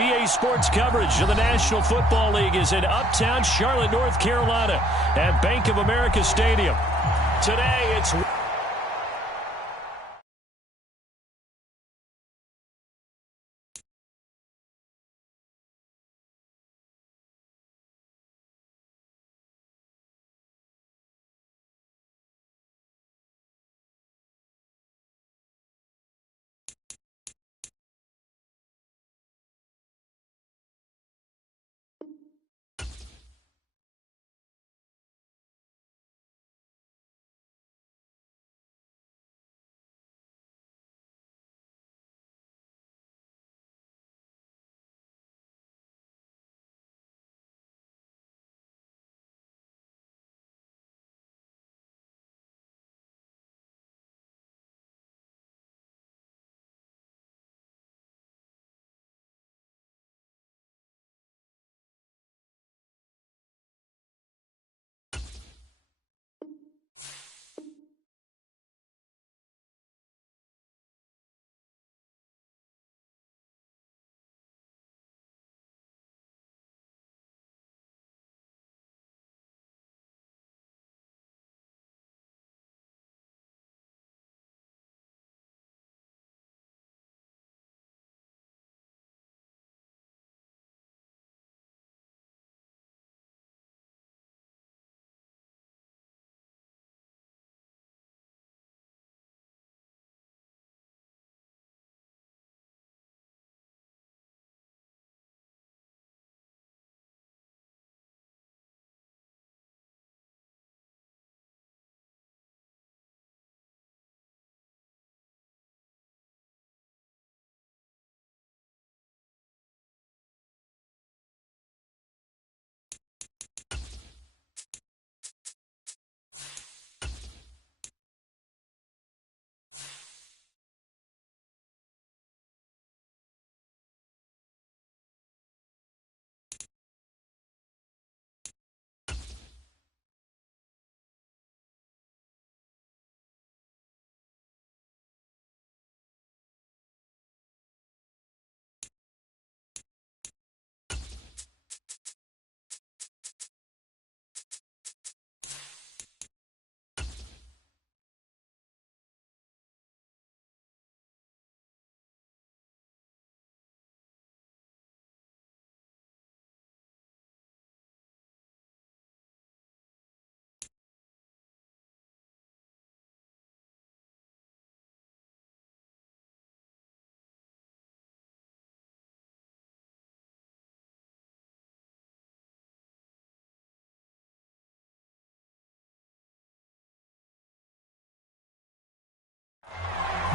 EA Sports coverage of the National Football League is in uptown Charlotte, North Carolina at Bank of America Stadium. Today, it's...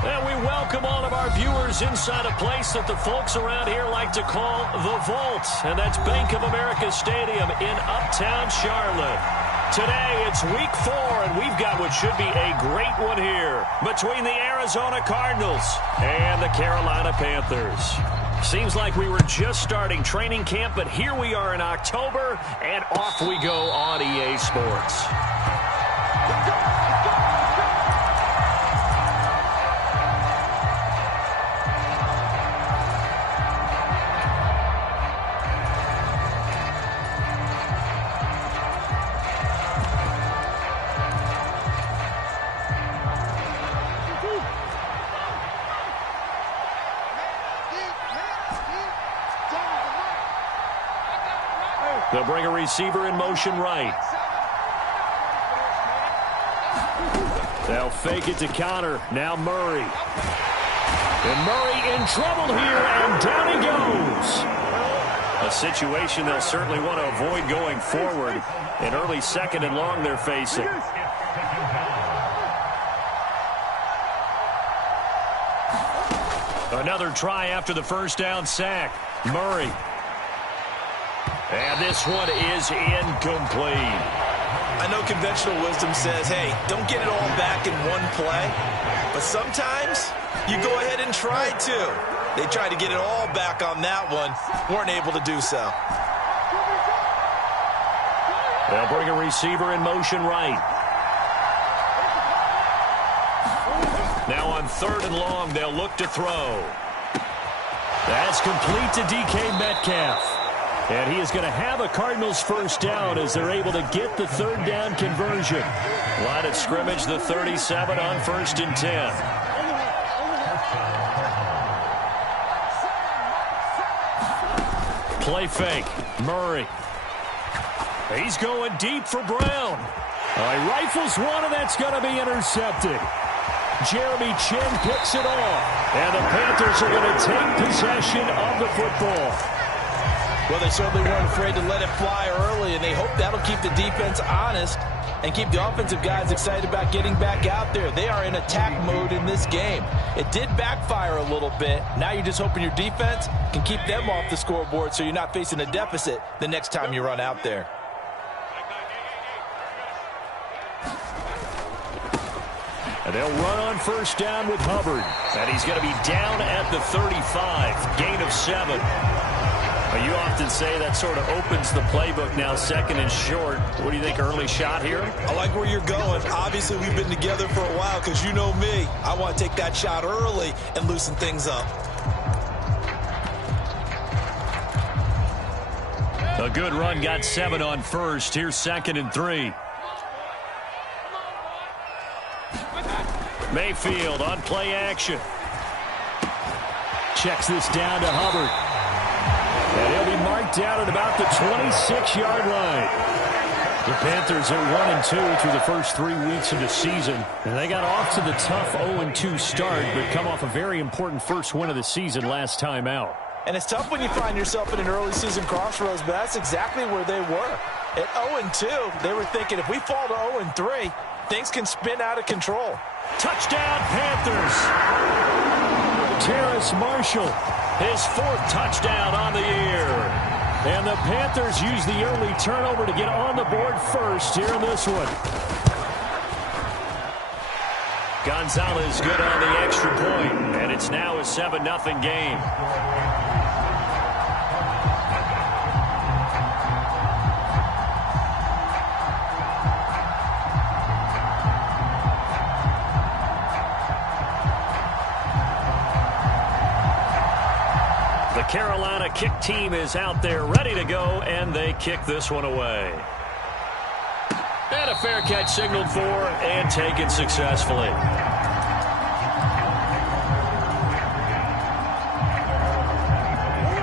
And we welcome all of our viewers inside a place that the folks around here like to call the Vault. And that's Bank of America Stadium in uptown Charlotte. Today, it's week 4, and we've got what should be a great one here between the Arizona Cardinals and the Carolina Panthers. Seems like we were just starting training camp, but here we are in October, and off we go on EA Sports. They'll bring a receiver in motion right. They'll fake it to Connor. Now Murray. And Murray in trouble here, and down he goes. A situation they'll certainly want to avoid going forward. An early 2nd and long they're facing. Another try after the first down sack. Murray. And this one is incomplete. I know conventional wisdom says, hey, don't get it all back in one play. But sometimes you go ahead and try to. They tried to get it all back on that one. Weren't able to do so. They'll bring a receiver in motion right. Now on 3rd and long, they'll look to throw. That's complete to DK Metcalf. And he is going to have a Cardinals first down as they're able to get the third down conversion. Line of scrimmage, the 37 on 1st and 10. Play fake. Murray. He's going deep for Brown. He rifles one, and that's going to be intercepted. Jeremy Chin picks it off. And the Panthers are going to take possession of the football. Well, they certainly weren't afraid to let it fly early, and they hope that'll keep the defense honest and keep the offensive guys excited about getting back out there. They are in attack mode in this game. It did backfire a little bit. Now you're just hoping your defense can keep them off the scoreboard so you're not facing a deficit the next time you run out there. And they'll run on first down with Hubbard. And he's going to be down at the 35. Gain of 7. You often say that sort of opens the playbook now, 2nd and short. What do you think, early shot here? I like where you're going. Obviously, we've been together for a while because you know me. I want to take that shot early and loosen things up. A good run, got 7 on first. Here's 2nd and 3. Mayfield on play action. Checks this down to Hubbard. And he'll be marked down at about the 26-yard line. The Panthers are 1-2 through the first 3 weeks of the season. And they got off to the tough 0-2 start, but come off a very important first win of the season last time out. And it's tough when you find yourself in an early season crossroads, but that's exactly where they were. At 0-2, they were thinking if we fall to 0-3, things can spin out of control. Touchdown, Panthers! Terrace Marshall, his 4th touchdown on the year. And the Panthers use the early turnover to get on the board first here in this one. Gonzalez good on the extra point, and it's now a 7-0 game. Carolina kick team is out there ready to go, and they kick this one away. And a fair catch signaled for and taken successfully.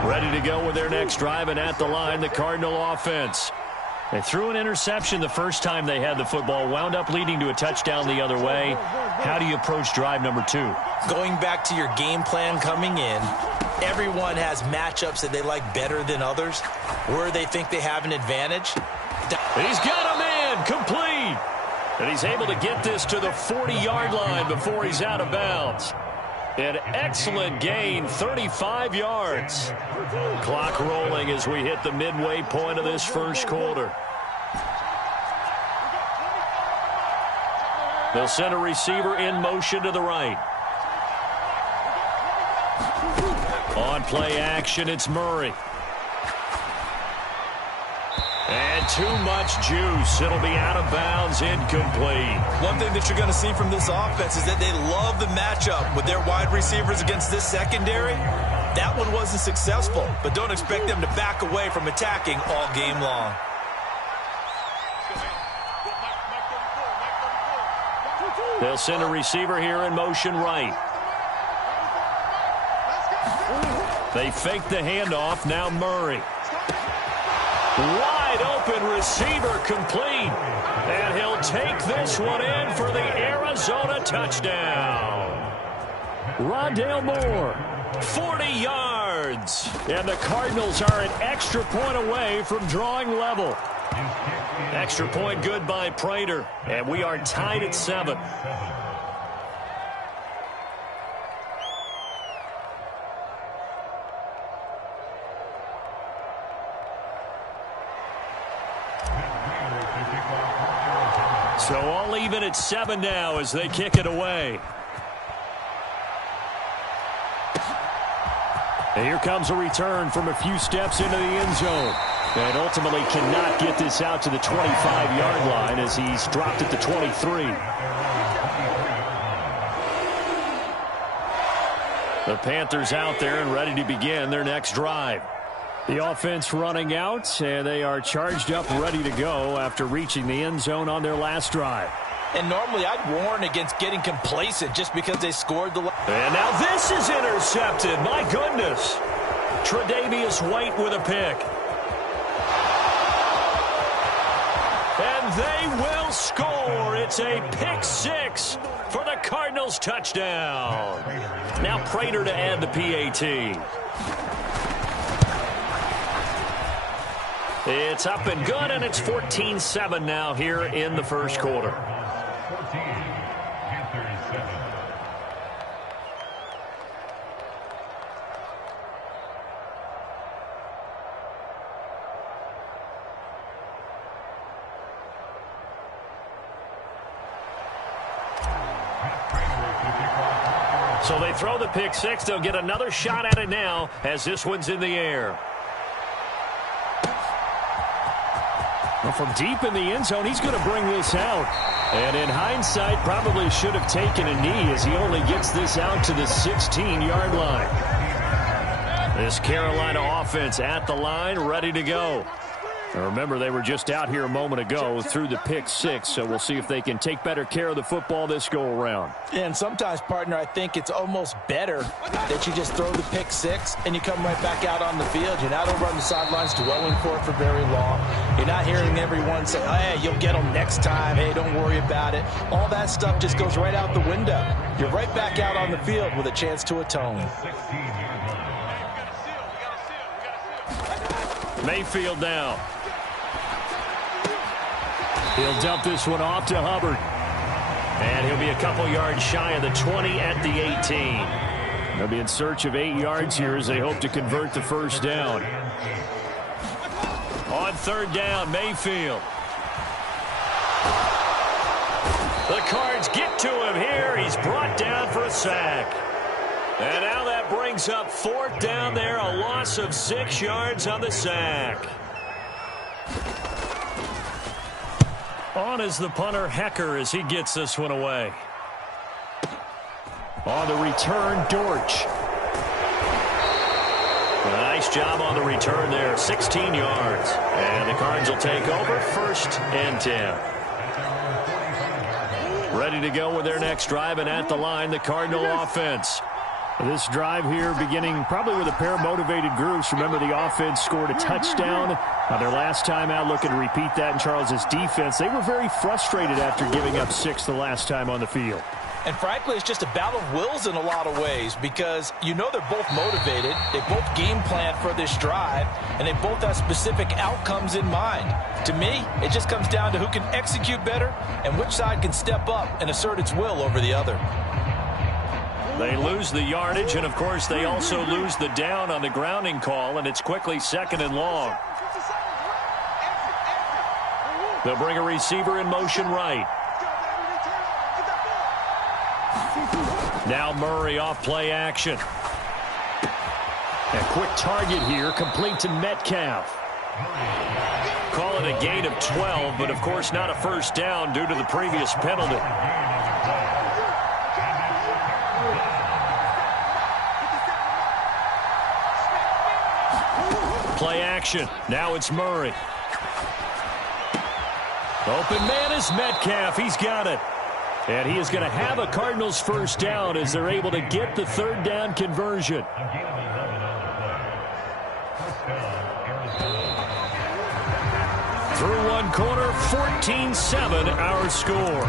Ready to go with their next drive, and at the line, the Cardinal offense. They threw an interception the first time they had the football, wound up leading to a touchdown the other way. How do you approach drive number 2? Going back to your game plan coming in, everyone has matchups that they like better than others, where they think they have an advantage. He's got a man, complete. And he's able to get this to the 40-yard line before he's out of bounds. An excellent gain, 35 yards. Clock rolling as we hit the midway point of this first quarter. They'll send a receiver in motion to the right. On play action, it's Murray. And too much juice. It'll be out of bounds, incomplete. One thing that you're going to see from this offense is that they love the matchup with their wide receivers against this secondary. That one wasn't successful, but don't expect them to back away from attacking all game long. They'll send a receiver here in motion right. They fake the handoff. Now Murray. Wide open receiver, complete. And he'll take this one in for the Arizona touchdown. Rondale Moore, 40 yards. And the Cardinals are an extra point away from drawing level. Extra point good by Prater. And we are tied at 7. So all even at 7 now as they kick it away. And here comes a return from a few steps into the end zone. And ultimately cannot get this out to the 25-yard line as he's dropped at the 23. The Panthers out there and ready to begin their next drive. The offense running out, and they are charged up, ready to go after reaching the end zone on their last drive. And normally I'd warn against getting complacent just because they scored the... And now this is intercepted. My goodness. Tre'Davious White with a pick. And they will score. It's a pick six for the Cardinals touchdown. Now Prater to add the PAT. It's up and good, and it's 14-7 now here in the first quarter. So they throw the pick six. They'll get another shot at it now as this one's in the air. Well, from deep in the end zone, he's going to bring this out. And in hindsight, probably should have taken a knee as he only gets this out to the 16-yard line. This Carolina offense at the line, ready to go. Now remember, they were just out here a moment ago through the pick six, so we'll see if they can take better care of the football this go-around. And sometimes, partner, I think it's almost better that you just throw the pick six and you come right back out on the field. You're not over on the sidelines dwelling for it for very long. You're not hearing everyone say, oh, hey, you'll get them next time. Hey, don't worry about it. All that stuff just goes right out the window. You're right back out on the field with a chance to atone. Mayfield now. He'll dump this one off to Hubbard. And he'll be a couple yards shy of the 20 at the 18. They'll be in search of 8 yards here as they hope to convert the first down. On third down, Mayfield. The Cards get to him here. He's brought down for a sack. And now that brings up fourth down there, a loss of 6 yards on the sack. On is the punter, Hecker, as he gets this one away. On the return, Dortch. A nice job on the return there, 16 yards. And the Cards will take over, 1st and 10. Ready to go with their next drive, and at the line, the Cardinal offense. This drive here beginning probably with a pair of motivated groups. Remember, the offense scored a touchdown on their last time out. Looking to repeat that in Charles's defense. They were very frustrated after giving up 6 the last time on the field. And frankly, it's just a battle of wills in a lot of ways because you know they're both motivated. They both game plan for this drive, and they both have specific outcomes in mind. To me, it just comes down to who can execute better and which side can step up and assert its will over the other. They lose the yardage, and, of course, they also lose the down on the grounding call, and it's quickly 2nd and long. They'll bring a receiver in motion right. Now Murray off play action. A quick target here, complete to Metcalf. Call it a gain of 12, but, of course, not a first down due to the previous penalty. Play action. Now it's Murray. Open man is Metcalf. He's got it. And he is going to have a Cardinals first down as they're able to get the third down conversion. Through one quarter, 14-7 our score.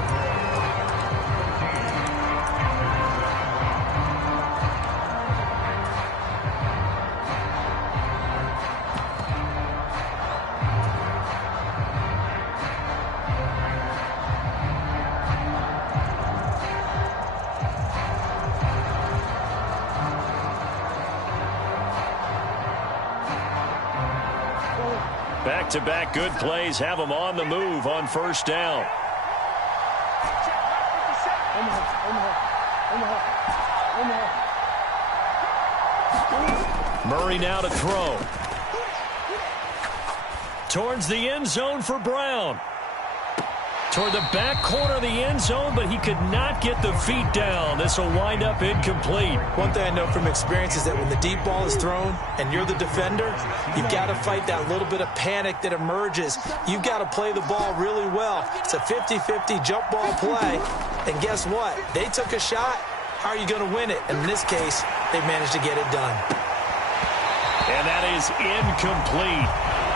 Back-to-back good plays have them on the move on first down. Murray now to throw. Towards the end zone for Brown. Toward the back corner of the end zone, but he could not get the feet down. This will wind up incomplete. One thing I know from experience is that when the deep ball is thrown and you're the defender, you've got to fight that little bit of panic that emerges. You've got to play the ball really well. It's a 50-50 jump ball play. And guess what? They took a shot. How are you going to win it? And in this case, they managed to get it done. And that is incomplete.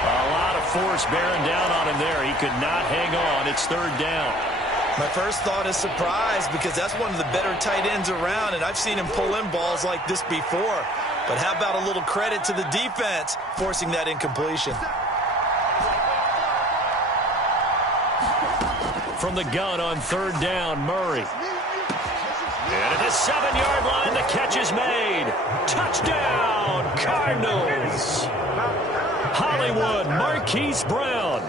A lot of force bearing down on him there. He could not hang on. It's third down. My first thought is surprise because that's one of the better tight ends around, and I've seen him pull in balls like this before. But how about a little credit to the defense forcing that incompletion? From the gun on third down, Murray. And at the 7-yard line, the catch is made. Touchdown, Cardinals. Hollywood, Marquise Brown,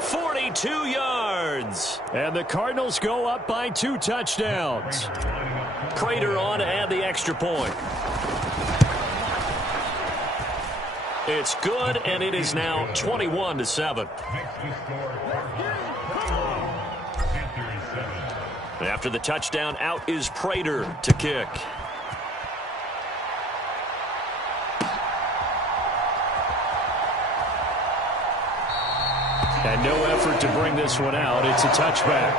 42 yards. And the Cardinals go up by 2 touchdowns. Prater on to add the extra point. It's good, and it is now 21-7. After the touchdown, out is Prater to kick. And no effort to bring this one out. It's a touchback.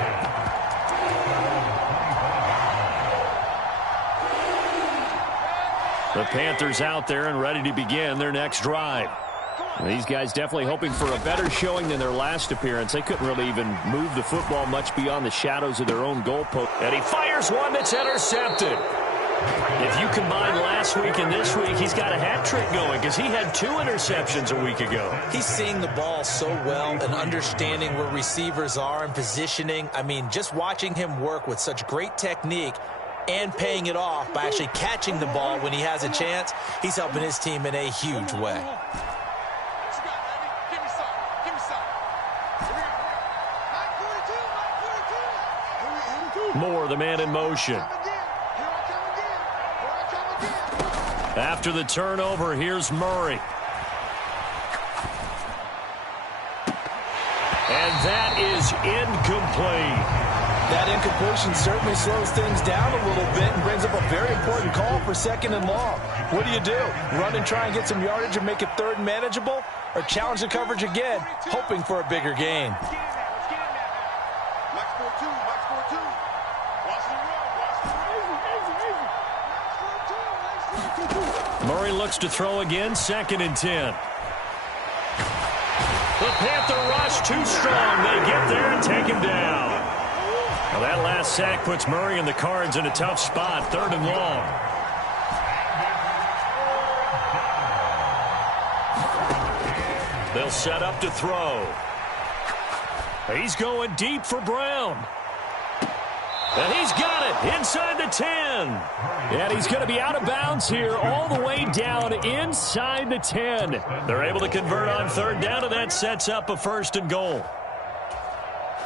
The Panthers out there and ready to begin their next drive. These guys definitely hoping for a better showing than their last appearance. They couldn't really even move the football much beyond the shadows of their own goalpost. And he fires one that's intercepted. If you combine last week and this week, he's got a hat trick going because he had 2 interceptions a week ago. He's seeing the ball so well and understanding where receivers are and positioning. I mean, just watching him work with such great technique and paying it off by actually catching the ball when he has a chance, he's helping his team in a huge way. Moore, the man in motion. After the turnover, here's Murray. And that is incomplete. That incompletion certainly slows things down a little bit and brings up a very important call for 2nd and long. What do? Run and try and get some yardage and make it 3rd and manageable? Or challenge the coverage again, hoping for a bigger gain? Murray looks to throw again, 2nd and 10. The Panther rush too strong. They get there and take him down. Well, that last sack puts Murray and the Cards in a tough spot, 3rd and long. They'll set up to throw. He's going deep for Brown. And he's got it inside the 10. And he's going to be out of bounds here all the way down inside the 10. They're able to convert on 3rd down, and that sets up a 1st and goal.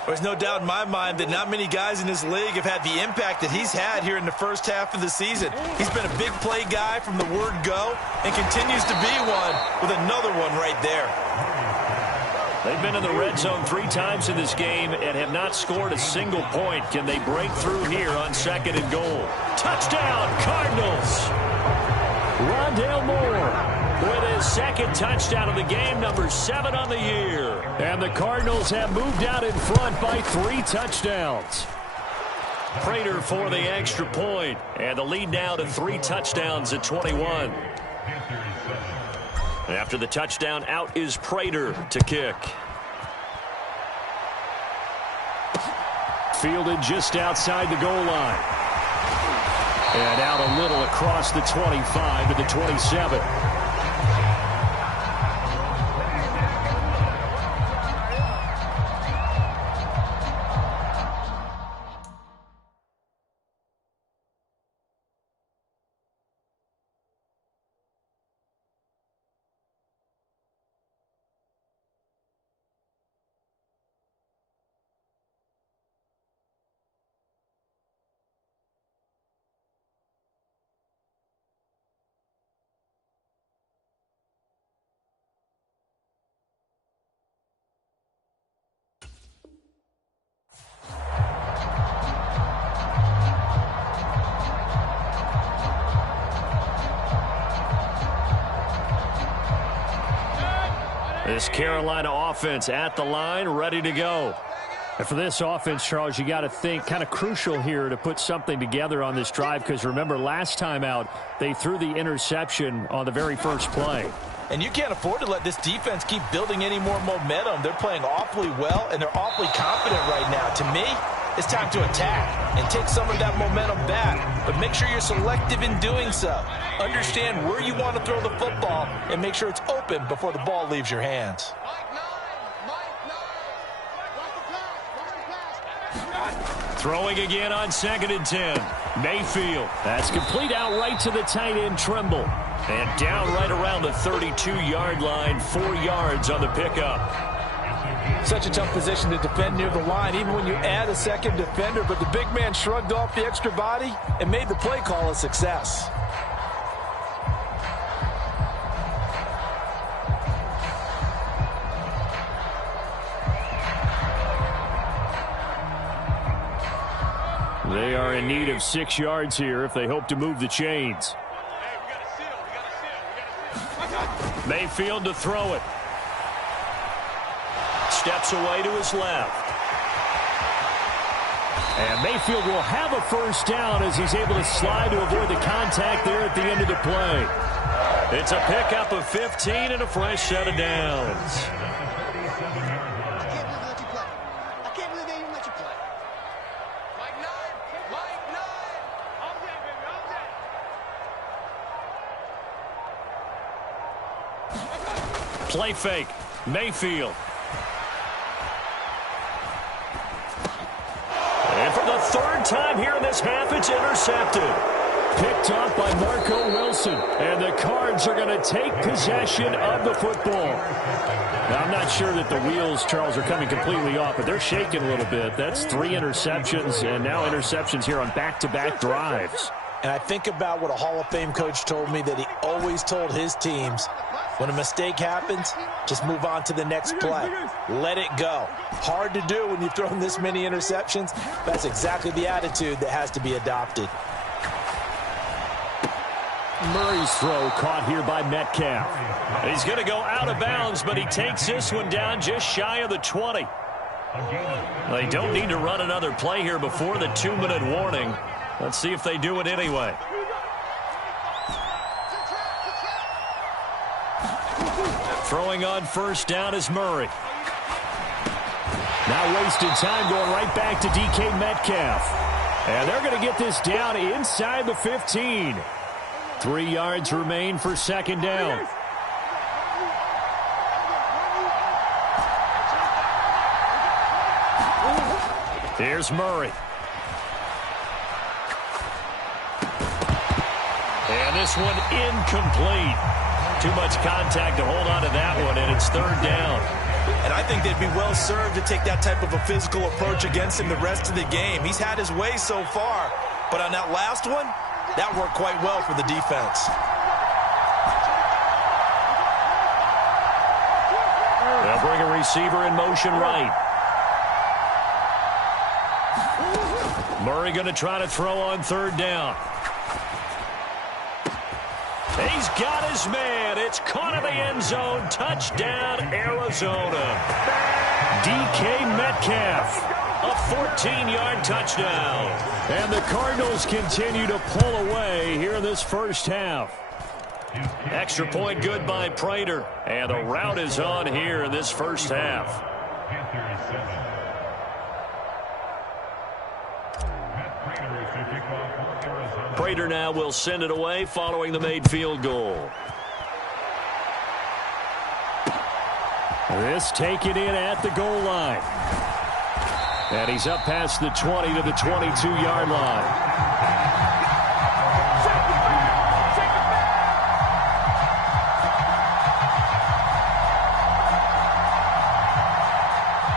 There's no doubt in my mind that not many guys in this league have had the impact that he's had here in the first half of the season. He's been a big play guy from the word go and continues to be one with another one right there. They've been in the red zone 3 times in this game and have not scored a single point. Can they break through here on 2nd and goal? Touchdown, Cardinals! Rondale Moore with his 2nd touchdown of the game, number 7 on the year. And the Cardinals have moved out in front by 3 touchdowns. Prater for the extra point. And the lead now to 3 touchdowns at 21. After the touchdown, out is Prater to kick. Fielded just outside the goal line. And out a little across the 25 to the 27. This Carolina offense at the line, ready to go. And for this offense, Charles, you got to think kind of crucial here to put something together on this drive, because remember last time out they threw the interception on the very first play. And you can't afford to let this defense keep building any more momentum. They're playing awfully well, and they're awfully confident right now. To me, it's time to attack and take some of that momentum back. But make sure you're selective in doing so. Understand where you want to throw the football and make sure it's open before the ball leaves your hands. Throwing again on 2nd and 10. Mayfield. That's complete out right to the tight end, Trimble. And down right around the 32-yard line, 4 yards on the pickup. Such a tough position to defend near the line, even when you add a second defender. But the big man shrugged off the extra body and made the play call a success. They are in need of 6 yards here if they hope to move the chains. Mayfield to throw it. Steps away to his left. And Mayfield will have a first down as he's able to slide to avoid the contact there at the end of the play. It's a pickup of 15 and a fresh set of downs. Play fake. Mayfield. And for the 3rd time here in this half, it's intercepted. Picked off by Marco Wilson. And the Cards are going to take possession of the football. Now, I'm not sure that the wheels, Charles, are coming completely off, but they're shaking a little bit. That's 3 interceptions, and now interceptions here on back-to-back drives. And I think about what a Hall of Fame coach told me that he always told his teams, when a mistake happens, just move on to the next play. Let it go. Hard to do when you've thrown this many interceptions. That's exactly the attitude that has to be adopted. Murray's throw caught here by Metcalf. He's going to go out of bounds, but he takes this one down just shy of the 20. They don't need to run another play here before the 2-minute warning. Let's see if they do it anyway. Throwing on first down is Murray. Now wasted time going right back to DK Metcalf. And they're going to get this down inside the 15. 3 yards remain for 2nd down. Here's Murray. And this one incomplete. Too much contact to hold on to that one, and it's 3rd down. And I think they'd be well served to take that type of a physical approach against him the rest of the game. He's had his way so far, but on that last one, that worked quite well for the defense. They'll bring a receiver in motion right. Murray going to try to throw on 3rd down. He's got his man. It's caught in the end zone. Touchdown, Arizona. DK Metcalf, a 14-yard touchdown. And the Cardinals continue to pull away here in this first half. Extra point good by Prater. And the route is on here in this first half. Prater now will send it away following the made field goal. This taken in at the goal line. And he's up past the 20 to the 22-yard line.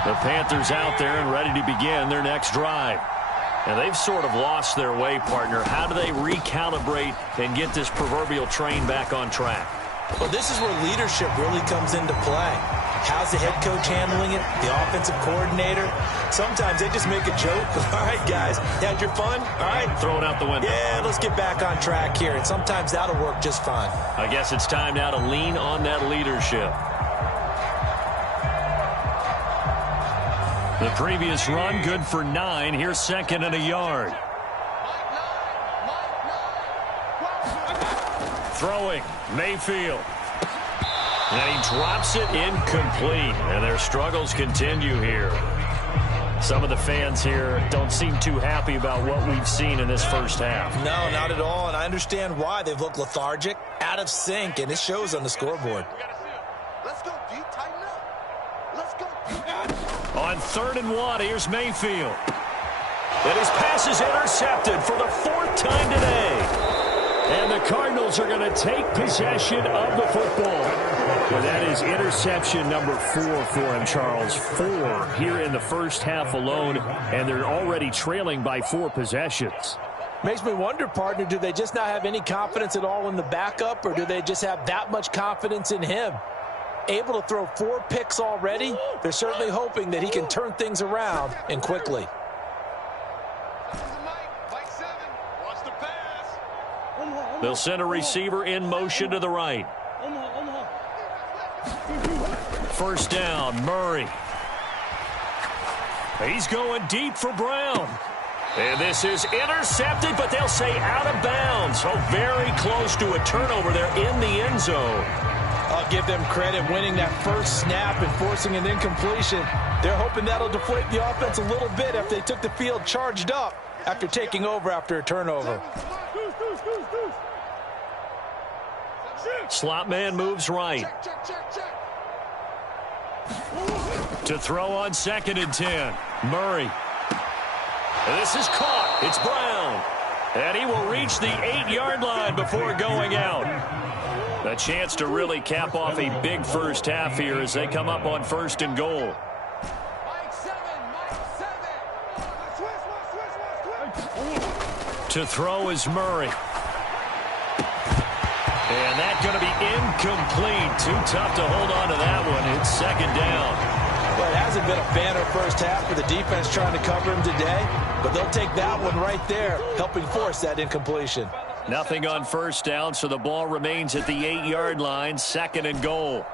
The Panthers out there and ready to begin their next drive. And they've sort of lost their way, partner. How do they recalibrate and get this proverbial train back on track? Well, this is where leadership really comes into play. How's the head coach handling it? The offensive coordinator? Sometimes they just make a joke. All right, guys, had your fun? All right. Throw it out the window. Yeah, let's get back on track here. And sometimes that'll work just fine. I guess it's time now to lean on that leadership. The previous run good for 9. Here's second and a yard. Throwing, Mayfield. And he drops it incomplete. And their struggles continue here. Some of the fans here don't seem too happy about what we've seen in this first half. No, not at all, and I understand why. They've looked lethargic, out of sync, and it shows on the scoreboard. Let's go deep, tighten up. Let's go deep. On 3rd and 1, here's Mayfield. And his pass is intercepted for the 4th time today. And the Cardinals are going to take possession of the football. And that is interception number 4 for him, Charles. 4 here in the first half alone, and they're already trailing by 4 possessions. Makes me wonder, partner, do they just not have any confidence at all in the backup, or do they just have that much confidence in him? Able to throw 4 picks already, they're certainly hoping that he can turn things around and quickly. They'll send a receiver in motion to the right. First down, Murray. He's going deep for Brown. And this is intercepted, but they'll say out of bounds. So very close to a turnover there in the end zone. I'll give them credit winning that first snap and forcing an incompletion. They're hoping that'll deflate the offense a little bit if they took the field charged up after taking over after a turnover. Slot man moves right. To throw on 2nd and 10. Murray. And this is caught. It's Brown. And he will reach the 8-yard line before going out. A chance to really cap off a big first half here as they come up on 1st and goal. To throw is Murray. And that's going to be incomplete. Too tough to hold on to that one. It's 2nd down. Well, it hasn't been a banner first half for the defense trying to cover him today, but they'll take that one right there, helping force that incompletion. Nothing on 1st down, so the ball remains at the 8-yard line, 2nd and goal.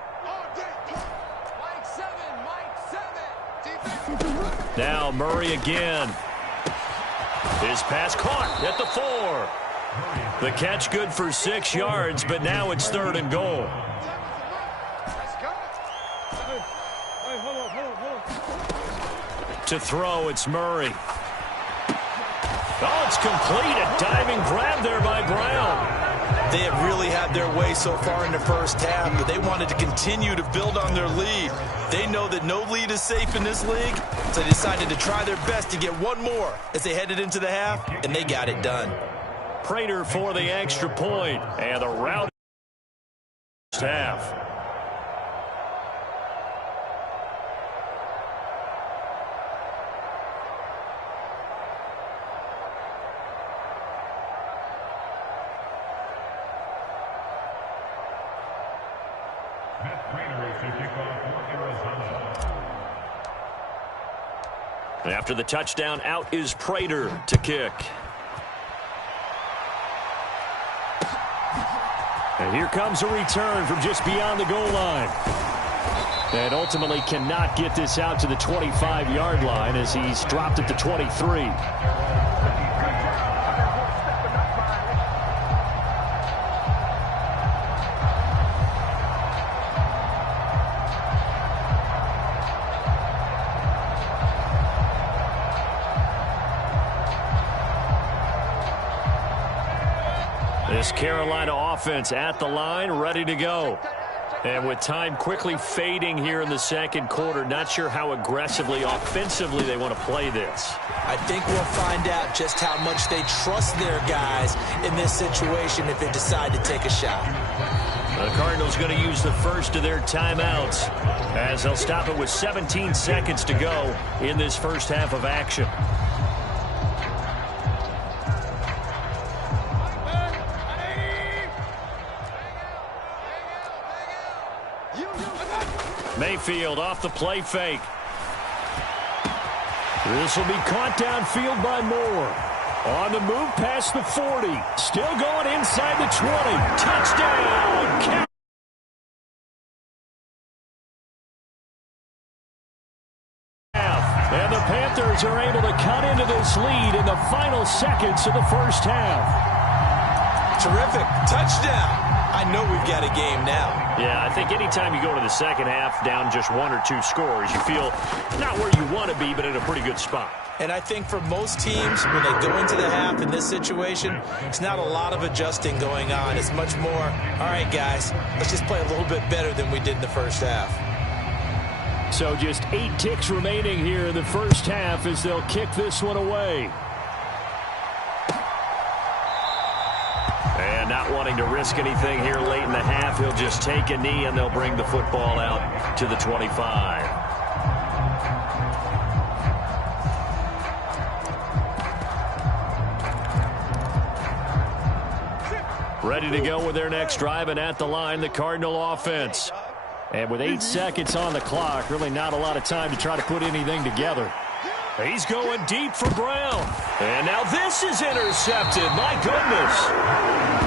Now Murray again. His pass caught at the 4. The catch good for 6 yards, but now it's 3rd and goal. To throw, it's Murray. Oh, it's complete. A diving grab there by Brown. They have really had their way so far in the first half, but they wanted to continue to build on their lead. They know that no lead is safe in this league, so they decided to try their best to get one more as they headed into the half, and they got it done. Prater for the extra point, and the rout half. After the touchdown, out is Prater to kick. And here comes a return from just beyond the goal line. And ultimately cannot get this out to the 25-yard line as he's dropped at the 23. This Carolina offense at the line, ready to go. And with time quickly fading here in the second quarter, not sure how aggressively, offensively they want to play this. I think we'll find out just how much they trust their guys in this situation if they decide to take a shot. The Cardinals going to use the first of their timeouts as they'll stop it with 17 seconds to go in this first half of action. Mayfield off the play fake. This will be caught downfield by Moore. On the move past the 40. Still going inside the 20. Touchdown! Panthers are able to cut into this lead in the final seconds of the first half. Terrific. Touchdown. I know we've got a game now. Yeah, I think anytime you go to the second half down just 1 or 2 scores, you feel not where you want to be, but in a pretty good spot. And I think for most teams, when they go into the half in this situation, it's not a lot of adjusting going on. It's much more, all right, guys, let's just play a little bit better than we did in the first half. So just 8 ticks remaining here in the first half as they'll kick this one away. And not wanting to risk anything here late in the half, he'll just take a knee and they'll bring the football out to the 25. Ready to go with their next drive, and at the line, the Cardinal offense. And with 8 seconds on the clock, really not a lot of time to try to put anything together. He's going deep for Brown. And now this is intercepted. My goodness.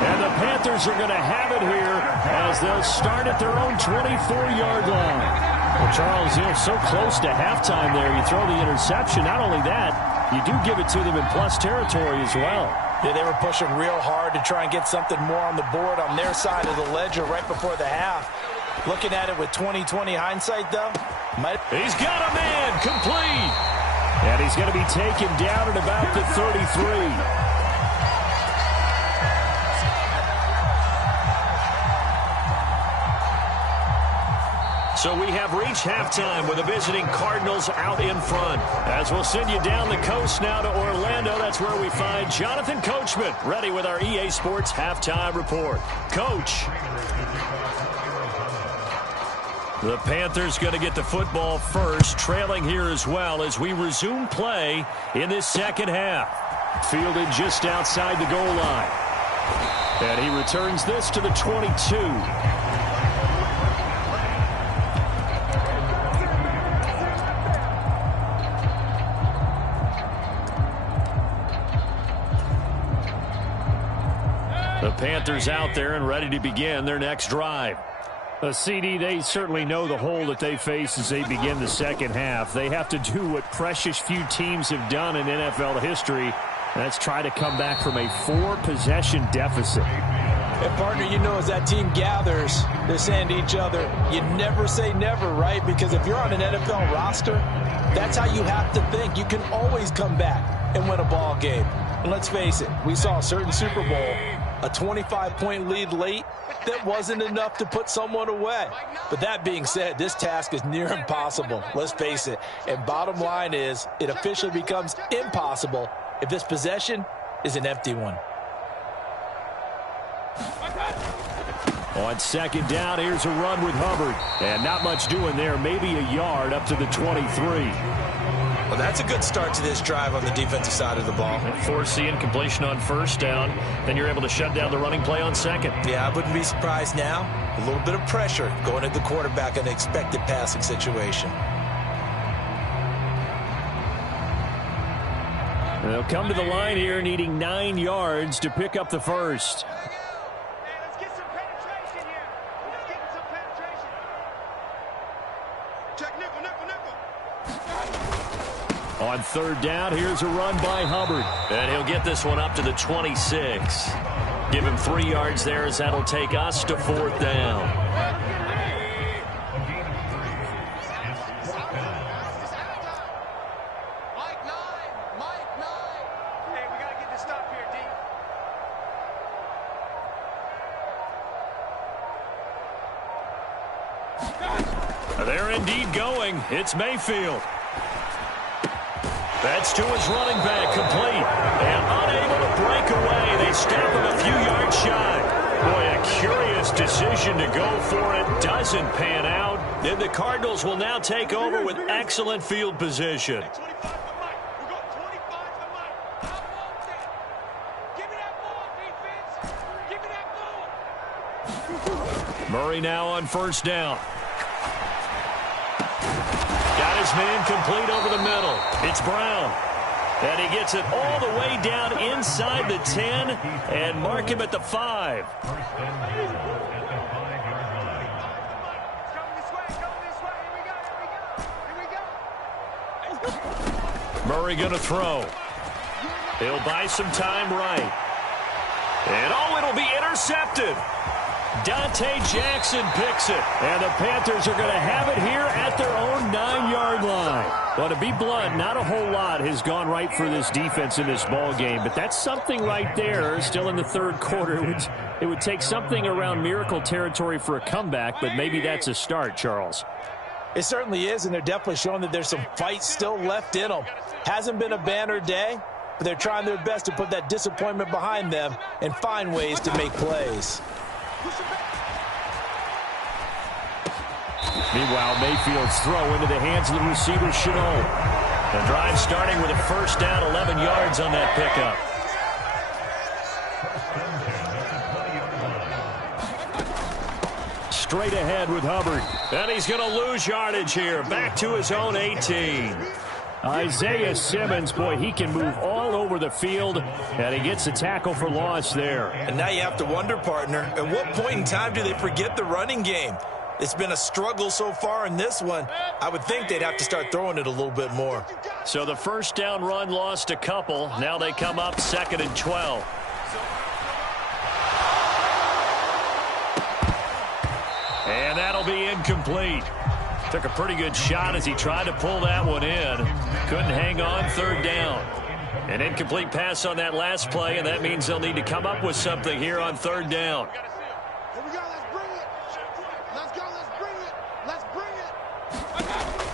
And the Panthers are going to have it here as they'll start at their own 24-yard line. Well, Charles, so close to halftime there. You throw the interception. Not only that, you do give it to them in plus territory as well. Yeah, they were pushing real hard to try and get something more on the board on their side of the ledger right before the half. Looking at it with 20/20 hindsight, though. He's got a man complete. And he's going to be taken down at about the 33. So we have reached halftime with the visiting Cardinals out in front. As we'll send you down the coast now to Orlando, that's where we find Jonathan Coachman, ready with our EA Sports halftime report. Coach. The Panthers going to get the football first, trailing here as well as we resume play in this second half. Fielded just outside the goal line. And he returns this to the 22. The Panthers out there and ready to begin their next drive. A CD, they certainly know the hole that they face as they begin the second half. They have to do what precious few teams have done in NFL history. That's try to come back from a 4-possession deficit. And, partner, you know, as that team gathers, they're saying to each other, you never say never, right? Because if you're on an NFL roster, that's how you have to think. You can always come back and win a ball game. And let's face it, we saw a certain Super Bowl, a 25-point lead late, that wasn't enough to put someone away. But that being said, this task is near impossible. Let's face it. And bottom line is, it officially becomes impossible if this possession is an empty one. On second down, here's a run with Hubbard. And not much doing there, maybe a yard up to the 23. Well, that's a good start to this drive on the defensive side of the ball. Forcing completion on first down. Then you're able to shut down the running play on second. Yeah, I wouldn't be surprised now. A little bit of pressure going at the quarterback in an expected passing situation. They'll come to the line here needing 9 yards to pick up the first. Let's get some penetration here. Let's get some penetration. Check nickel, nickel, nickel. On third down, here's a run by Hubbard. And he'll get this one up to the 26. Give him 3 yards there as that'll take us to fourth down. Mike 9. Hey, we got to get this stop here, D. They're indeed going. It's Mayfield. That's to his running back, complete. And unable to break away. They stop him a few yards shy. Boy, a curious decision to go for it. Doesn't pan out. And the Cardinals will now take over with excellent field position. 25 to Mike. We're going 25 to Mike. I want that. Give me that ball, defense. Give me that ball. Murray now on first down. Got his man complete over the middle. It's Brown. And he gets it all the way down inside the 10 and mark him at the 5. Murray going to throw. He'll buy some time right. And it'll be intercepted. Dante Jackson picks it. And the Panthers are going to have it here at their own 9-yard line. Well, to be blunt, not a whole lot has gone right for this defense in this ball game, but that's something right there. Still in the third quarter. It would take something around miracle territory for a comeback, but maybe that's a start, Charles. It certainly is, and they're definitely showing that there's some fight still left in them. Hasn't been a banner day, but they're trying their best to put that disappointment behind them and find ways to make plays. Meanwhile, Mayfield's throw into the hands of the receiver, Chenault. The drive starting with a first down, 11 yards on that pickup. Straight ahead with Hubbard. And he's going to lose yardage here. Back to his own 18. Isaiah Simmons, boy, he can move all over the field, and he gets a tackle for loss there. And now you have to wonder, partner, at what point in time do they forget the running game? It's been a struggle so far in this one. I would think they'd have to start throwing it a little bit more. So the first down run lost a couple. Now they come up 2nd and 12. And that'll be incomplete. Took a pretty good shot as he tried to pull that one in. Couldn't hang on, 3rd down. An incomplete pass on that last play, and that means they'll need to come up with something here on 3rd down. Here we go. Let's bring it. Let's go. Let's bring it. Let's bring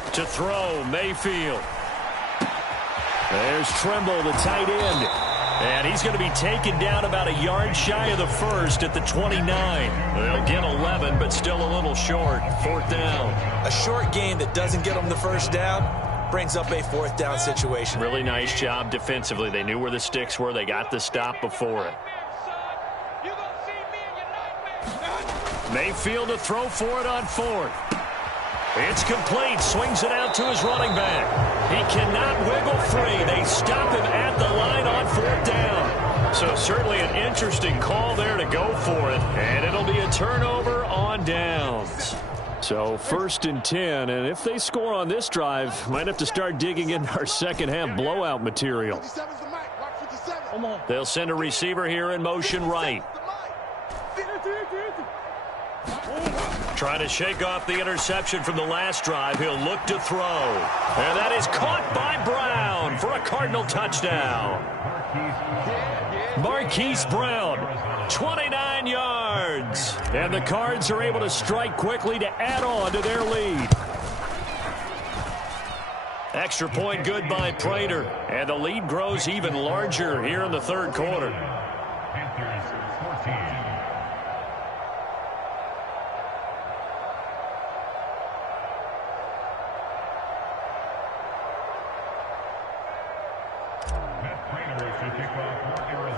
it. To throw, Mayfield. There's Trimble, the tight end. And he's going to be taken down about a yard shy of the first at the 29. They'll get 11, but still a little short. 4th down. A short gain that doesn't get them the first down brings up a 4th down situation. Really nice job defensively. They knew where the sticks were. They got the stop before it. Mayfield to throw for it on 4th. It's complete. Swings it out to his running back. He cannot wiggle free. They stop him at the line on 4th down. So certainly an interesting call there to go for it. And it'll be a turnover on downs. So 1st and 10. And if they score on this drive, might have to start digging in our second half blowout material. They'll send a receiver here in motion right. Trying to shake off the interception from the last drive. He'll look to throw. And that is caught by Brown for a Cardinal touchdown. Marquise Brown, 29 yards. And the Cards are able to strike quickly to add on to their lead. Extra point good by Prater. And the lead grows even larger here in the 3rd quarter.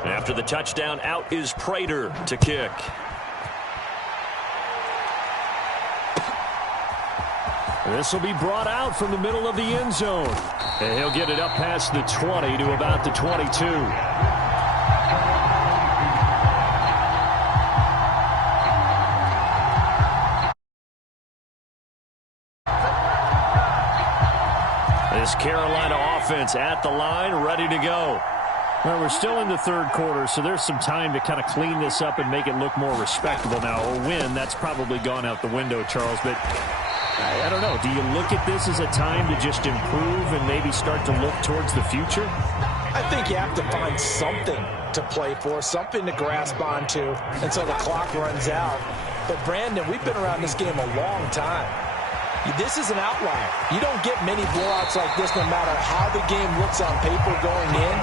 After the touchdown, out is Prater to kick. This will be brought out from the middle of the end zone. And he'll get it up past the 20 to about the 22. This Carolina offense at the line, ready to go. Well, we're still in the 3rd quarter, so there's some time to kind of clean this up and make it look more respectable. Now, a win, that's probably gone out the window, Charles, but I don't know. Do you look at this as a time to just improve and maybe start to look towards the future? I think you have to find something to play for, something to grasp onto until the clock runs out. But, Brandon, we've been around this game a long time. This is an outlier. You don't get many blowouts like this no matter how the game looks on paper going in.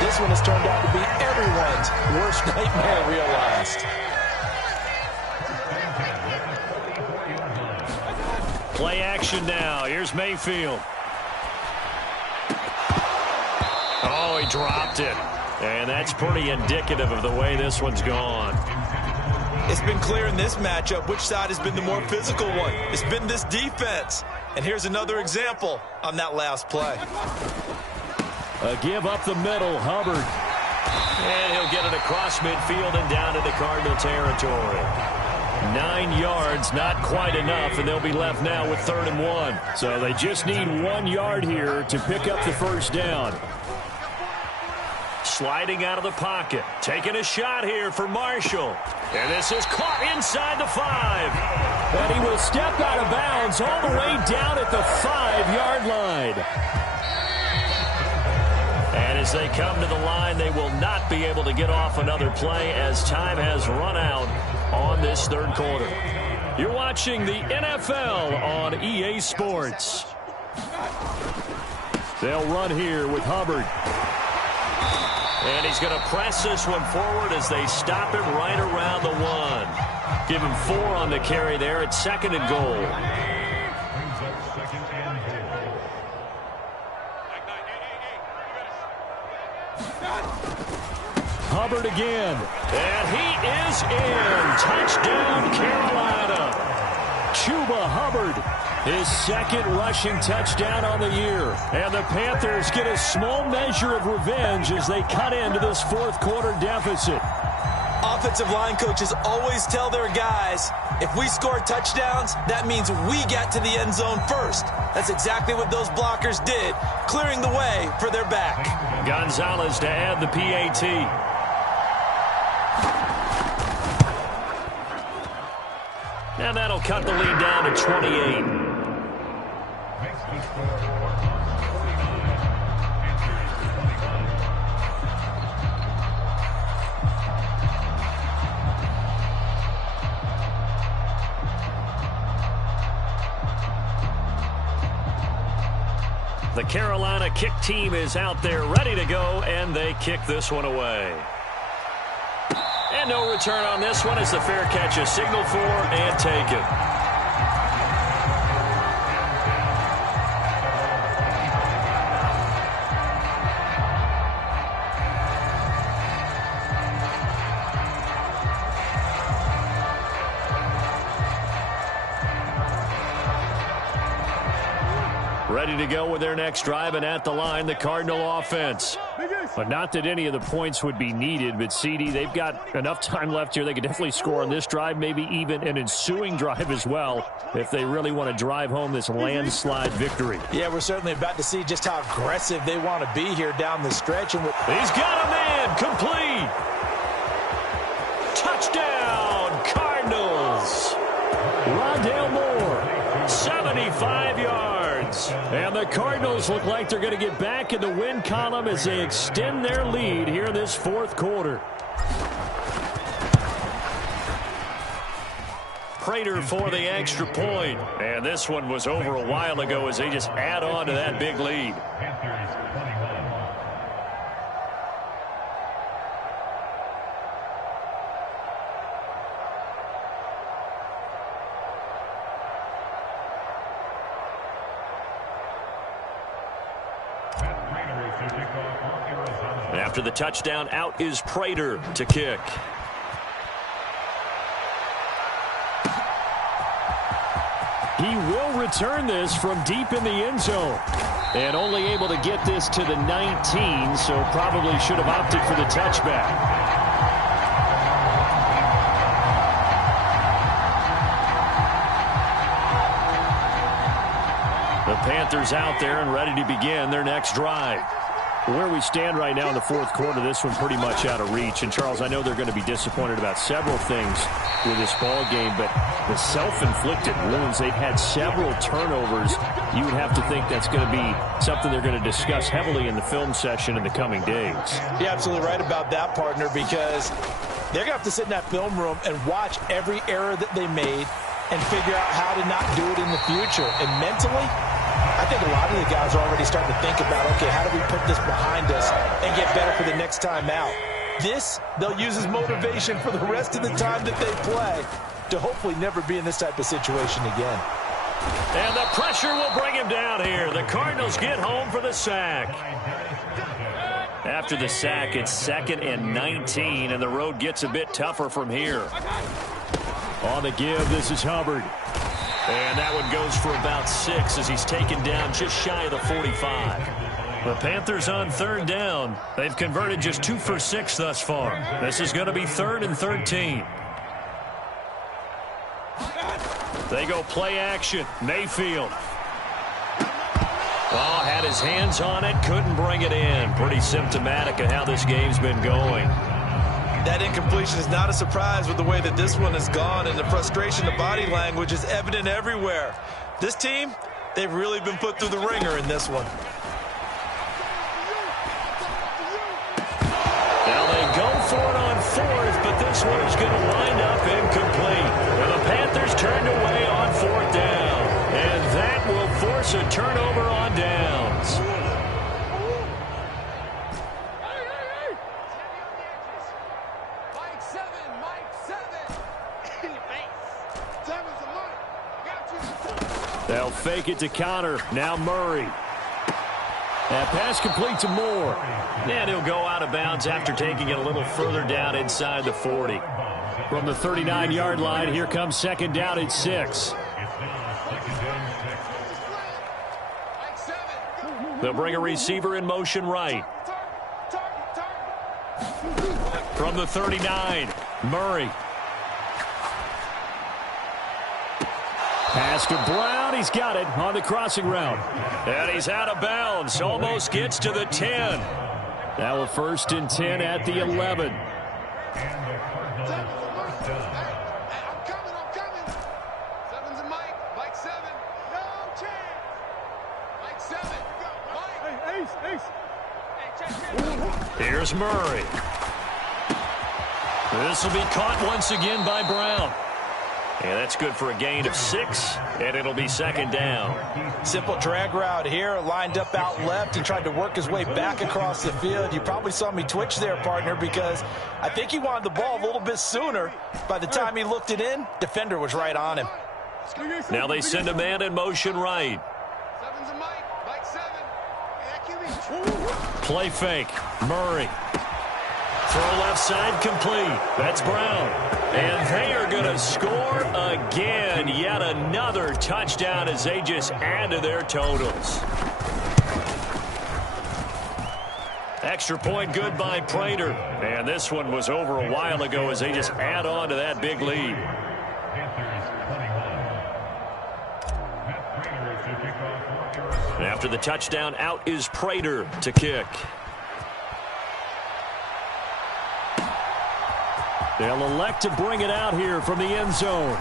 This one has turned out to be everyone's worst nightmare realized. Play action now. Here's Mayfield. Oh, he dropped it. And that's pretty indicative of the way this one's gone. It's been clear in this matchup which side has been the more physical one. It's been this defense. And here's another example on that last play. A give up the middle, Hubbard. And he'll get it across midfield and down into Cardinal territory. 9 yards, not quite enough, and they'll be left now with 3rd and 1. So they just need 1 yard here to pick up the first down. Sliding out of the pocket, taking a shot here for Marshall. And this is caught inside the 5. And he will step out of bounds all the way down at the 5-yard line. And as they come to the line, they will not be able to get off another play as time has run out on this 3rd quarter. You're watching the NFL on EA Sports. They'll run here with Hubbard. And he's going to press this one forward as they stop him right around the 1. Give him 4 on the carry there at 2nd and goal. Hubbard again. And he is in. Touchdown, Carolina. Chuba Hubbard, his 2nd rushing touchdown on the year. And the Panthers get a small measure of revenge as they cut into this 4th quarter deficit. Offensive line coaches always tell their guys, if we score touchdowns, that means we get to the end zone first. That's exactly what those blockers did, clearing the way for their back. Gonzalez to add the PAT. And that'll cut the lead down to 28. The Carolina kick team is out there ready to go, and they kick this one away. And no return on this one as the fair catch is signaled for and taken. Ready to go with their next drive, and at the line, the Cardinal offense. But not that any of the points would be needed, but CD, they've got enough time left here. They could definitely score on this drive, maybe even an ensuing drive as well, if they really want to drive home this landslide victory. Yeah, we're certainly about to see just how aggressive they want to be here down the stretch. And he's got a man, complete. Touchdown, Cardinals. Rondale Moore, 75 yards. And the Cardinals look like they're going to get back in the win column as they extend their lead here in this 4th quarter. Prater for the extra point. And this one was over a while ago as they just add on to that big lead. After the touchdown, out is Prater to kick. He will return this from deep in the end zone. And only able to get this to the 19, so probably should have opted for the touchback. The Panthers out there and ready to begin their next drive. Where we stand right now in the 4th quarter, this one pretty much out of reach. And, Charles, I know they're going to be disappointed about several things with this ball game, but the self-inflicted wounds, they've had several turnovers. You would have to think that's going to be something they're going to discuss heavily in the film session in the coming days. You're absolutely right about that, partner, because they're going to have to sit in that film room and watch every error that they made and figure out how to not do it in the future. And mentally, I think a lot of the guys are already starting to think about, okay, how do we put this behind us and get better for the next time out? This, they'll use as motivation for the rest of the time that they play to hopefully never be in this type of situation again. And the pressure will bring him down here. The Cardinals get home for the sack. After the sack, it's 2nd and 19, and the road gets a bit tougher from here. On the give, this is Hubbard. And that one goes for about 6 as he's taken down just shy of the 45. The Panthers on 3rd down. They've converted just 2 for 6 thus far. This is going to be 3rd and 13. They go play action. Mayfield. Oh, had his hands on it, couldn't bring it in. Pretty symptomatic of how this game's been going. That incompletion is not a surprise with the way that this one has gone, and the frustration, the body language is evident everywhere. This team, they've really been put through the ringer in this one. Now they go for it on fourth, but this one is going to wind up incomplete. And the Panthers turned away on fourth down. And that will force a turnover on downs. Mike 7, Mike 7. In your face. 7's a Mike. Got you. They'll fake it to counter. Now Murray. That pass complete to Moore. And he'll go out of bounds after taking it a little further down inside the 40. From the 39-yard line, here comes second down at 6. They'll bring a receiver in motion right. From the 39, Murray. Pass to Brown. He's got it on the crossing route. And he's out of bounds. Almost gets to the 10. Now a 1st and 10 at the 11. Here's Murray. This will be caught once again by Brown. And that's good for a gain of 6, and it'll be second down. Simple drag route here, lined up out left and tried to work his way back across the field. You probably saw me twitch there, partner, because I think he wanted the ball a little bit sooner. By the time he looked it in, defender was right on him. Now they send a man in motion right. 7's a Mike. Mike 7. Play fake. Murray. Throw left side complete. That's Brown. And they are going to score again. Yet another touchdown as they just add to their totals. Extra point good by Prater. And this one was over a while ago as they just add on to that big lead. After the touchdown, out is Prater to kick. They'll elect to bring it out here from the end zone.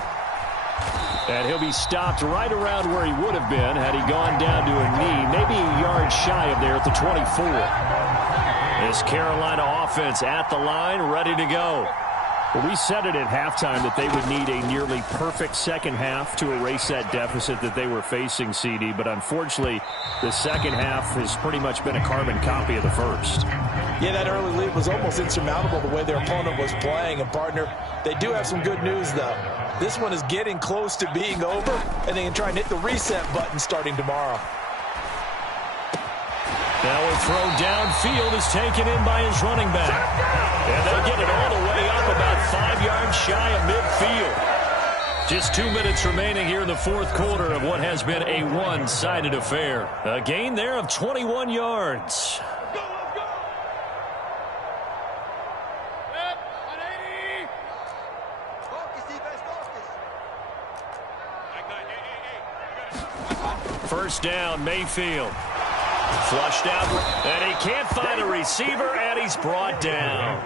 And he'll be stopped right around where he would have been had he gone down to a knee, maybe a yard shy of there at the 24. This Carolina offense at the line, ready to go. Well, we said it at halftime that they would need a nearly perfect second half to erase that deficit that they were facing, CD. But unfortunately, the second half has pretty much been a carbon copy of the first. Yeah, that early lead was almost insurmountable the way their opponent was playing. And, partner, they do have some good news, though. This one is getting close to being over, and they can try and hit the reset button starting tomorrow. Now a throw downfield is taken in by his running back. And they'll get it all the way up about 5 yards shy of midfield. Just 2 minutes remaining here in the fourth quarter of what has been a one-sided affair. A gain there of 21 yards. First down, Mayfield. Flushed out, and he can't find a receiver, and he's brought down.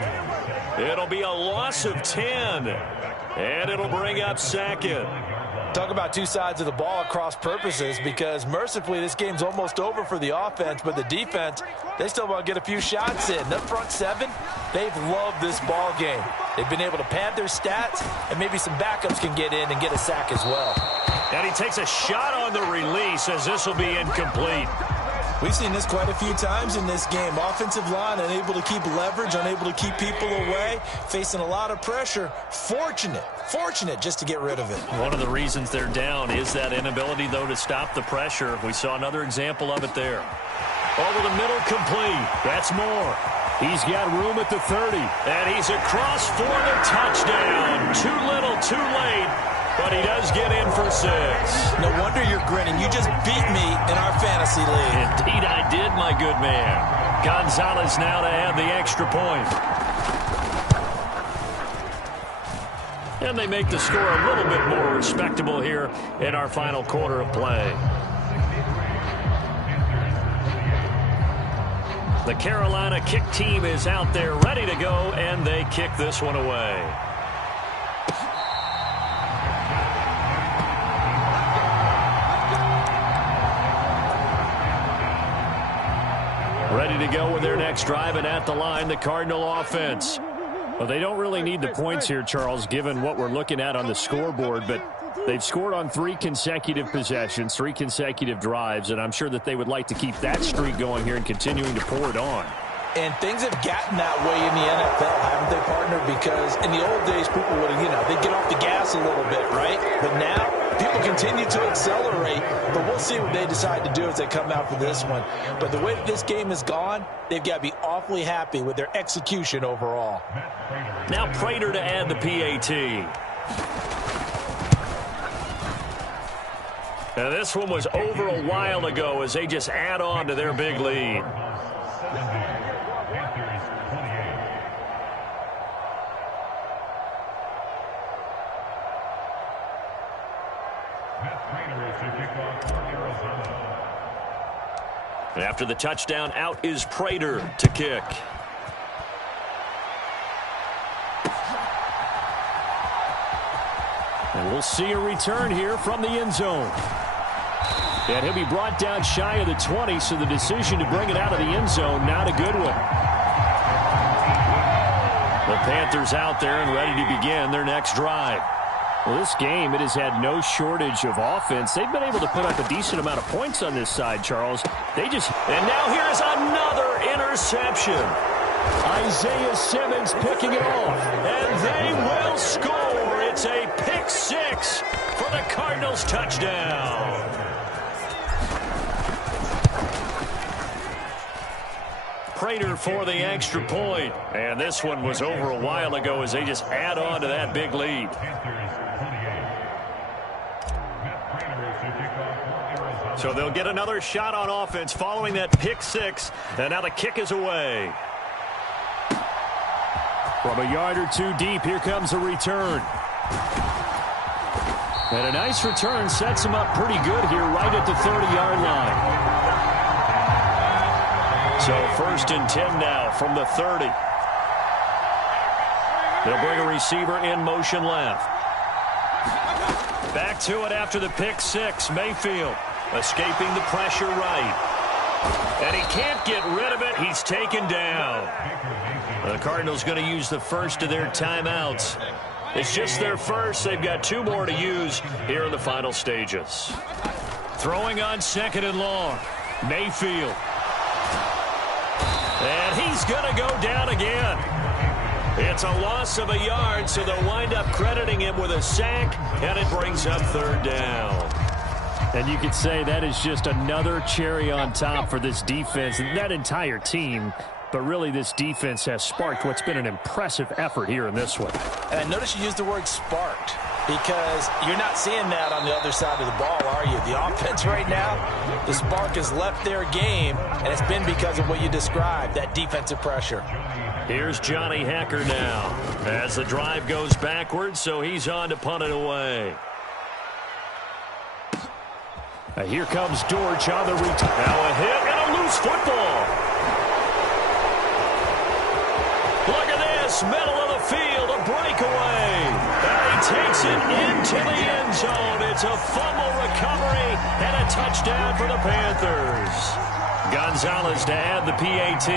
It'll be a loss of 10, and it'll bring up second. Talk about two sides of the ball at cross purposes, because mercifully this game's almost over for the offense, but the defense, they still want to get a few shots in. The front seven, they've loved this ball game. They've been able to pad their stats, and maybe some backups can get in and get a sack as well. And he takes a shot on the release as this will be incomplete. We've seen this quite a few times in this game. Offensive line unable to keep leverage, unable to keep people away, facing a lot of pressure. Fortunate just to get rid of it. One of the reasons they're down is that inability, though, to stop the pressure. We saw another example of it there. Over the middle, complete. That's Moore. He's got room at the 30, and he's across for the touchdown. Too little, too late. But he does get in for 6. No wonder you're grinning. You just beat me in our fantasy league. Indeed I did, my good man. Gonzalez now to have the extra point. And and they make the score a little bit more respectable here in our final quarter of play. The Carolina kick team is out there ready to go, and they kick this one away. Ready to go with their next drive, and at the line, the Cardinal offense. Well, they don't really need the points here, Charles, given what we're looking at on the scoreboard, but they've scored on 3 consecutive possessions, 3 consecutive drives, and I'm sure that they would like to keep that streak going here and continuing to pour it on. And things have gotten that way in the NFL, haven't they, partner? Because in the old days, people would, they'd get off the gas a little bit, right? But now, people continue to accelerate, but we'll see what they decide to do as they come out for this one. But the way that this game has gone, they've got to be awfully happy with their execution overall. Now Prater to add the PAT. Now this one was over a while ago as they just add on to their big lead. After the touchdown, out is Prater to kick. And we'll see a return here from the end zone. And he'll be brought down shy of the 20, so the decision to bring it out of the end zone, not a good one. The Panthers out there and ready to begin their next drive. Well, this game, it has had no shortage of offense. They've been able to put up a decent amount of points on this side, Charles. And now here's another interception. Isaiah Simmons picking it off, and they will score. It's a pick 6 for the Cardinals touchdown. Prater for the extra point. And this one was over a while ago as they just add on to that big lead. So they'll get another shot on offense following that pick 6. And now the kick is away. From a yard or 2 deep, here comes a return. And a nice return sets him up pretty good here right at the 30-yard line. So 1st and 10 now from the 30. They'll bring a receiver in motion left. Back to it after the pick 6. Mayfield escaping the pressure right. And he can't get rid of it. He's taken down. The Cardinals going to use the first of their timeouts. It's just their first. They've got 2 more to use here in the final stages. Throwing on 2nd and long. Mayfield. And he's going to go down again. It's a loss of a yard, so they'll wind up crediting him with a sack, and it brings up 3rd down. And you could say that is just another cherry on top for this defense and that entire team. But really, this defense has sparked what's been an impressive effort here in this one. And I notice you used the word sparked because you're not seeing that on the other side of the ball, are you? The offense right now, the spark has left their game, and it's been because of what you described, that defensive pressure. Here's Johnny Hecker now as the drive goes backwards, so he's on to punt it away. Here comes Dortch on the return. Now a hit and a loose football. Look at this, middle of the field, a breakaway. And he takes it into the end zone. It's a fumble recovery and a touchdown for the Panthers. Gonzalez to add the PAT.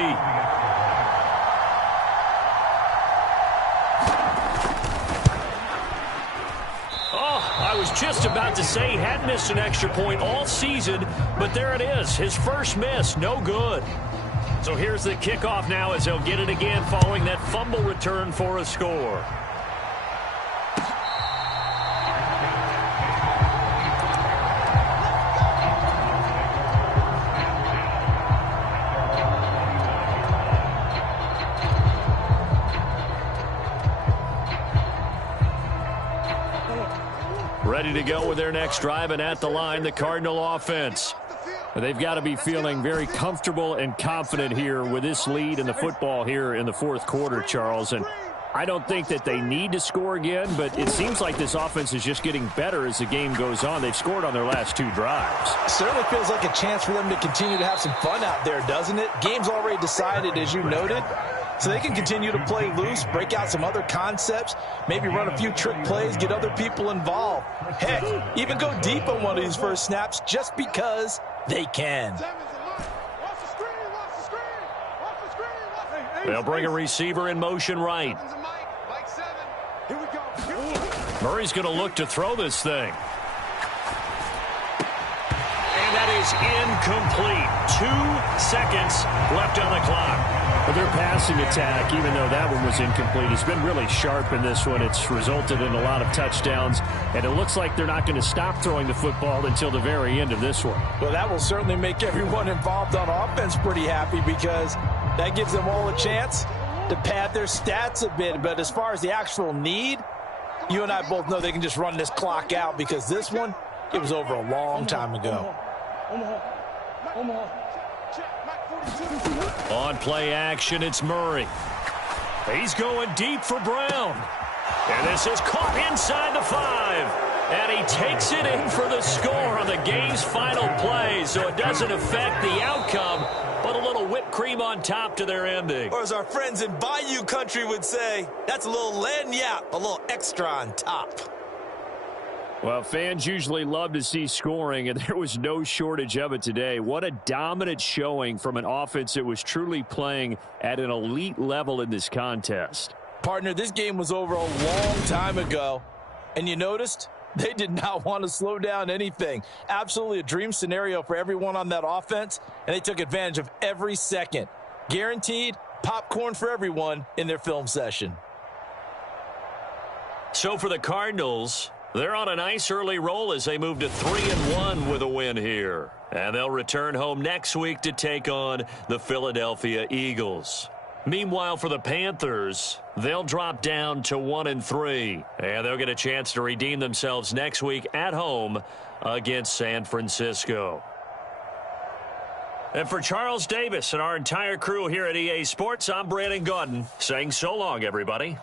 I was just about to say he hadn't missed an extra point all season, but there it is. His first miss, no good. So here's the kickoff now as they'll get it again following that fumble return for a score. Ready to go with their next drive, and at the line, the Cardinal offense. They've got to be feeling very comfortable and confident here with this lead in the football here in the 4th quarter, Charles. And I don't think that they need to score again, but it seems like this offense is just getting better as the game goes on. They've scored on their last 2 drives. Certainly feels like a chance for them to continue to have some fun out there, doesn't it? Game's already decided, as you noted, so they can continue to play loose, break out some other concepts, maybe run a few trick plays, get other people involved. Heck, even go deep on one of these first snaps just because they can. They'll bring a receiver in motion right. Murray's going to look to throw this thing. And that is incomplete. 2 seconds left on the clock. But their passing attack, even though that one was incomplete, has been really sharp in this one. It's resulted in a lot of touchdowns, and it looks like they're not going to stop throwing the football until the very end of this one. Well, that will certainly make everyone involved on offense pretty happy because that gives them all a chance to pad their stats a bit. But as far as the actual need, you and I both know they can just run this clock out because this one, it was over a long time ago. On play action, it's Murray. He's going deep for Brown. And this is caught inside the 5. And he takes it in for the score on the game's final play. So it doesn't affect the outcome, but a little whipped cream on top to their ending. Or as our friends in Bayou country would say, that's a little lagniappe, a little extra on top. Well, fans usually love to see scoring, and there was no shortage of it today. What a dominant showing from an offense that was truly playing at an elite level in this contest. Partner, this game was over a long time ago, and you noticed they did not want to slow down anything. Absolutely a dream scenario for everyone on that offense, and they took advantage of every second. Guaranteed popcorn for everyone in their film session. So for the Cardinals, they're on a nice early roll as they move to 3-1 with a win here. And they'll return home next week to take on the Philadelphia Eagles. Meanwhile, for the Panthers, they'll drop down to 1-3. And they'll get a chance to redeem themselves next week at home against San Francisco. And for Charles Davis and our entire crew here at EA Sports, I'm Brandon Gaudin saying so long, everybody.